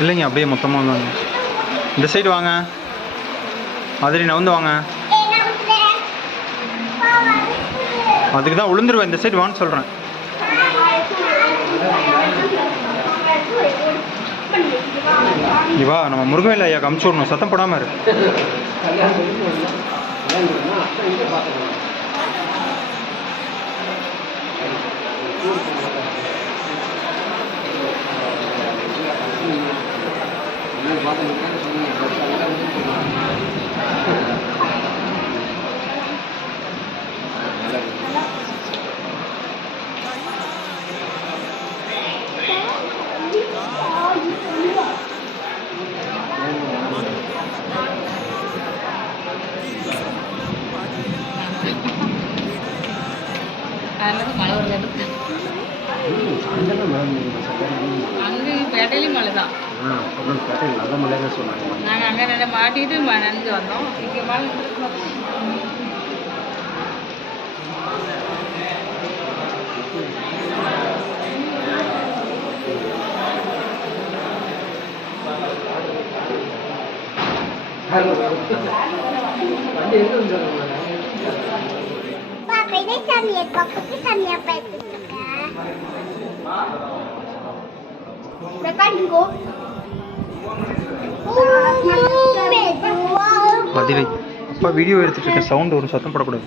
இல்லைங்க, அப்படியே மொத்தமாக வாங்க. இந்த சைடு வாங்க. மாதிரி நவுந்து வாங்க. அதுக்கு தான் விழுந்துருவேன். இந்த சைடு வான்னு சொல்கிறேன். இவா நம்ம முருகவேல் ஐயா அமுச்சு விடணும். சத்தம் போடாமல் இரு. மழை வருது. அங்கே பேட்டையிலையும் மழை தான். நல்ல மழை தான் சொன்னாங்க. நாங்கள் அங்கே நல்லா மாட்டிட்டு நனைஞ்சு வந்தோம். இங்கே மழை வண்டி எங்கே வந்து பதிலை அப்பா வீடியோ எடுத்துட்டு இருக்க. சவுண்ட் ஒரு சத்தம் போடக்கூடாது.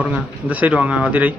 வருங்க, இந்த சைடு வாங்க. அதிரை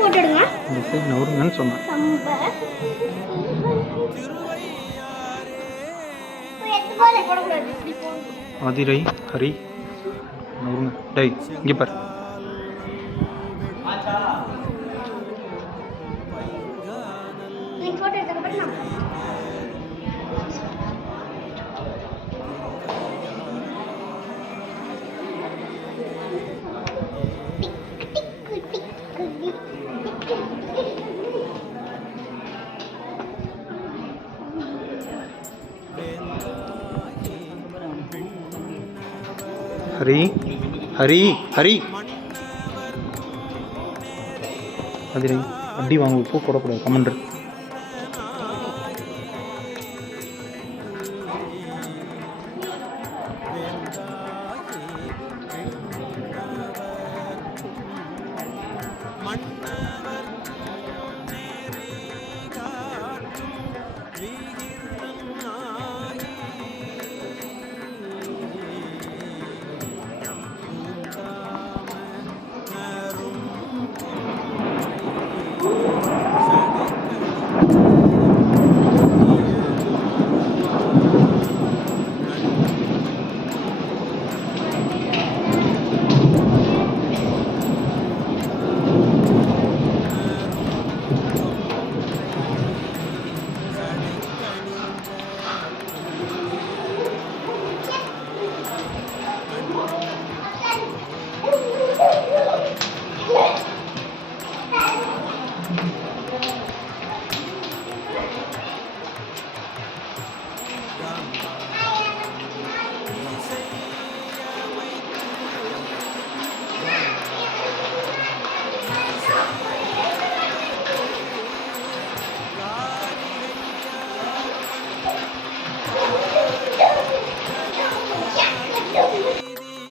போட்டுடுங்க. இந்த சைடு நவருங்கன்னு சொன்னேன். அதிரை ஹரி நவருங்க. டை இங்கே பாரு. ஹரி ஹரி ஹரி அதிரை அடி வாங்க. பூ போடக்கூடாது. கமெண்டர் மன்னவர்